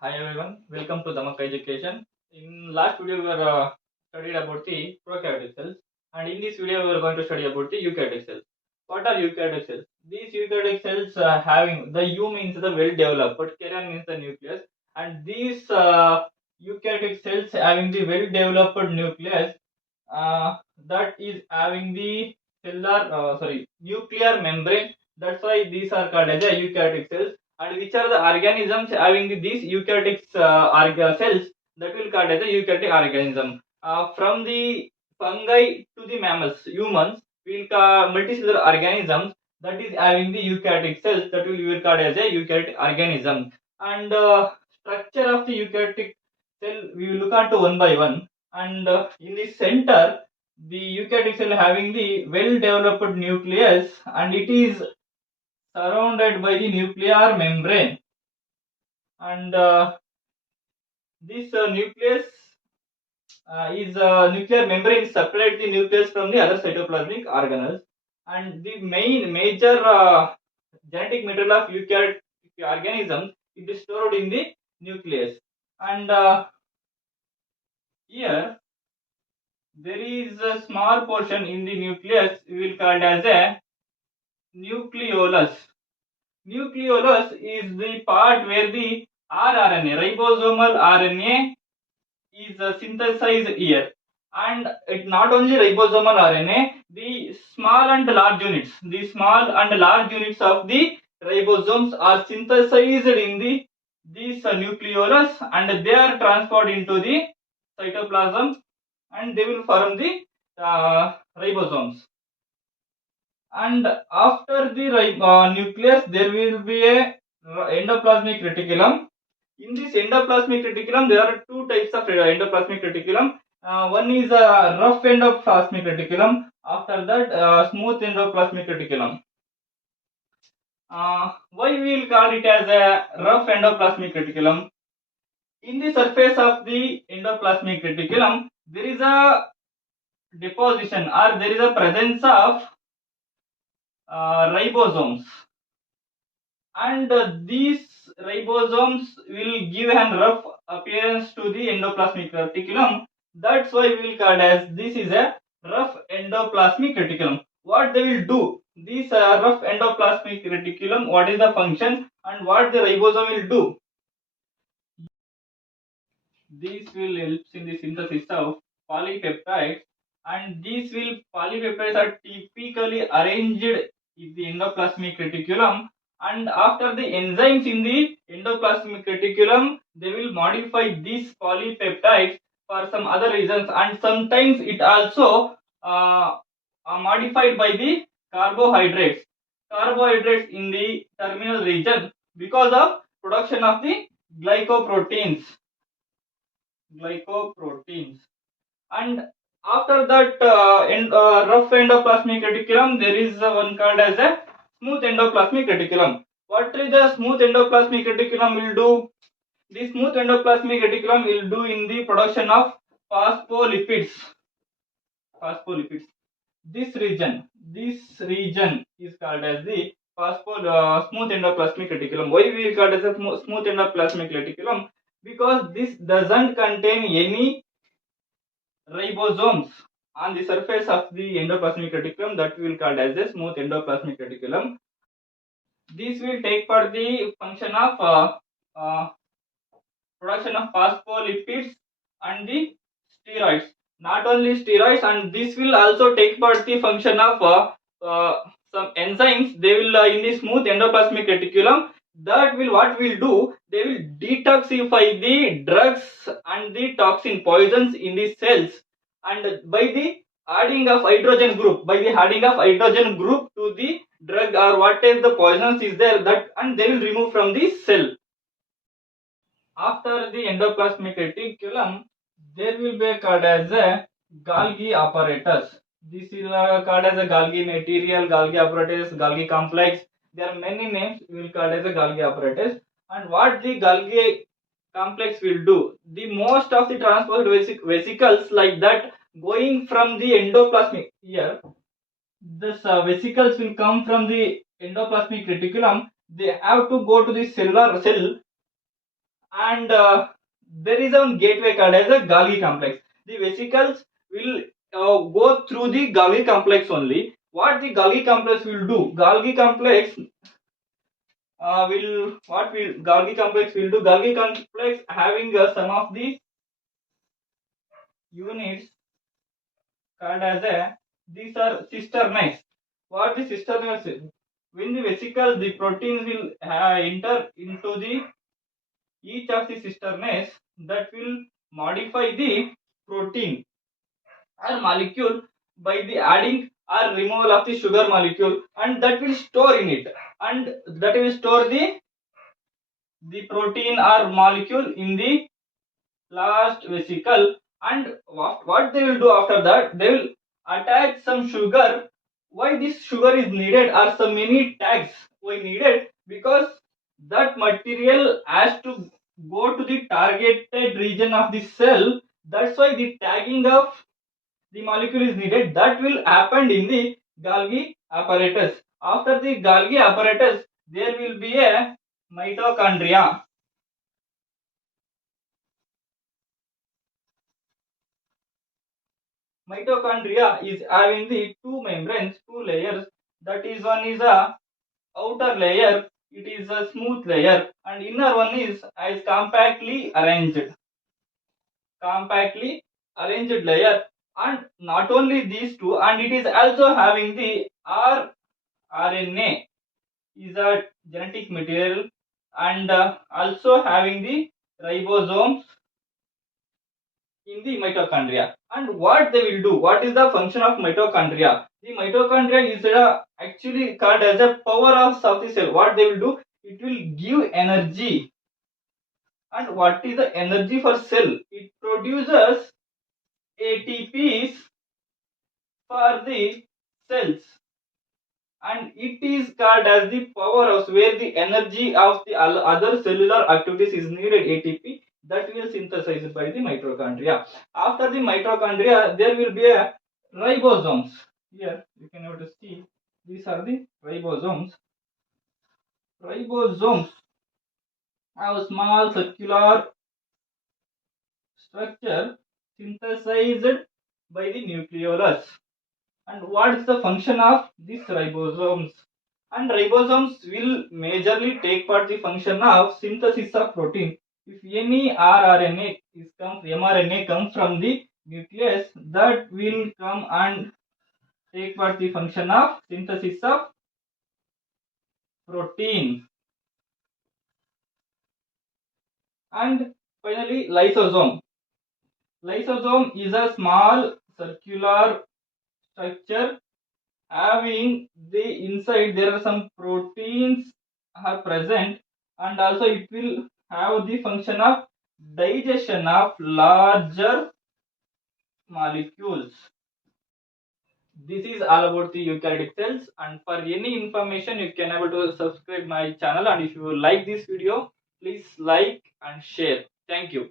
Hi everyone, welcome to Dhamaka Education. In last video we were studied about the prokaryotic cells, and in this video we are going to study about the eukaryotic cells. What are eukaryotic cells? These eukaryotic cells having the U means the well developed, but karyon means the nucleus, and these eukaryotic cells having the well developed nucleus that is having the nuclear membrane. That's why these are called as a eukaryotic cells. And which are the organisms having these eukaryotic cells, that will called as a eukaryotic organism. From the fungi to the mammals, humans will call multicellular organisms that is having the eukaryotic cells, that will be called as a eukaryotic organism. And structure of the eukaryotic cell we will look at one by one. And in the center, the eukaryotic cell having the well developed nucleus, and it is surrounded by the nuclear membrane. And this nucleus is nuclear membrane separate the nucleus from the other cytoplasmic organelles. And the major genetic material of eukaryotic organisms is stored in the nucleus. And here there is a small portion in the nucleus we will call as a nucleolus. Nucleolus is the part where the rRNA, ribosomal RNA, is synthesized here. And it not only ribosomal RNA, the small and large units of the ribosomes are synthesized in the this nucleolus, and they are transferred into the cytoplasm, and they will form the ribosomes. And after the nucleus there will be a endoplasmic reticulum. In this endoplasmic reticulum there are two types of endoplasmic reticulum. One is a rough endoplasmic reticulum, after that smooth endoplasmic reticulum. Why we will call it as a rough endoplasmic reticulum? In the surface of the endoplasmic reticulum there is a deposition, or there is a presence of ribosomes, and these ribosomes will give a rough appearance to the endoplasmic reticulum. That's why we will call as this is a rough endoplasmic reticulum. What they will do, this rough endoplasmic reticulum, what is the function and what the ribosome will do? These will help in the synthesis of polypeptides, and these will polypeptides are typically arranged in the endoplasmic reticulum. And after the enzymes in the endoplasmic reticulum, they will modify these polypeptides for some other reasons, and sometimes it also modified by the carbohydrates in the terminal region because of production of the glycoproteins. And after that rough endoplasmic reticulum, there is one called as a smooth endoplasmic reticulum. What is the smooth endoplasmic reticulum will do? The smooth endoplasmic reticulum will do in the production of phospholipids. This region is called as the smooth endoplasmic reticulum. Why we will call it as a smooth endoplasmic reticulum? Because this doesn't contain any ribosomes on the surface of the endoplasmic reticulum, that we will call as a smooth endoplasmic reticulum. This will take for the function of uh, production of phospholipids and the steroids. Not only steroids, and this will also take part the function of some enzymes. They will in the smooth endoplasmic reticulum. That will what will do? They will detoxify the drugs and the toxin poisons in the cells, and by the adding of hydrogen group, to the drug or whatever the poisons is there, that and they will remove from the cell. After the endoplasmic reticulum, there will be called as a Golgi apparatus. This is called as a Golgi material, Golgi apparatus, Golgi complex. There are many names. We will call as a Golgi apparatus. And what the Golgi complex will do? The most of the transport vesicles like that going from the endoplasmic here. This vesicles will come from the endoplasmic reticulum. They have to go to the cellular cell, and there is a gateway called as a Golgi complex. The vesicles will go through the Golgi complex only. What the Golgi complex will do? Golgi complex will what will Golgi complex will do? Golgi complex having some of the units called as a these are cisternae. What the cisternae is? When the vesicles, the proteins will enter into the each of the cisternae that will modify the protein or molecule by the adding or removal of the sugar molecule, and that will store in it, and that will store the protein or molecule in the last vesicle. And what they will do after that, they will attach some sugar. Why this sugar is needed, or some many tags were needed, because that material has to go to the targeted region of the cell. That's why the tagging of the molecule is needed. That will happen in the Golgi apparatus. After the Golgi apparatus, there will be a mitochondria. Mitochondria is having the two membranes, two layers. That is, one is a outer layer, it is a smooth layer, and inner one is as compactly arranged layer. And not only these two, and it is also having the rRNA is a genetic material, and also having the ribosomes in the mitochondria. And what they will do, what is the function of mitochondria? The mitochondria is actually called as a powerhouse of the cell. What they will do, it will give energy. And what is the energy for cell? It produces ATPs for the cells, and it is called as the powerhouse where the energy of the other cellular activities is needed. ATP that will synthesized by the mitochondria. After the mitochondria, there will be a ribosomes. Here you can able to see these are the ribosomes. Ribosomes have small circular structure synthesized by the nucleolus. And what is the function of these ribosomes? And ribosomes will majorly take part the function of synthesis of protein. If any rRNA is mRNA comes from the nucleus, that will come and take part the function of synthesis of protein. And finally, lysosome. Lysosome is a small circular structure having the inside there are some proteins are present, and also it will have the function of digestion of larger molecules. This is all about the eukaryotic cells, and for any information you can able to subscribe my channel, and if you like this video, please like and share. Thank you.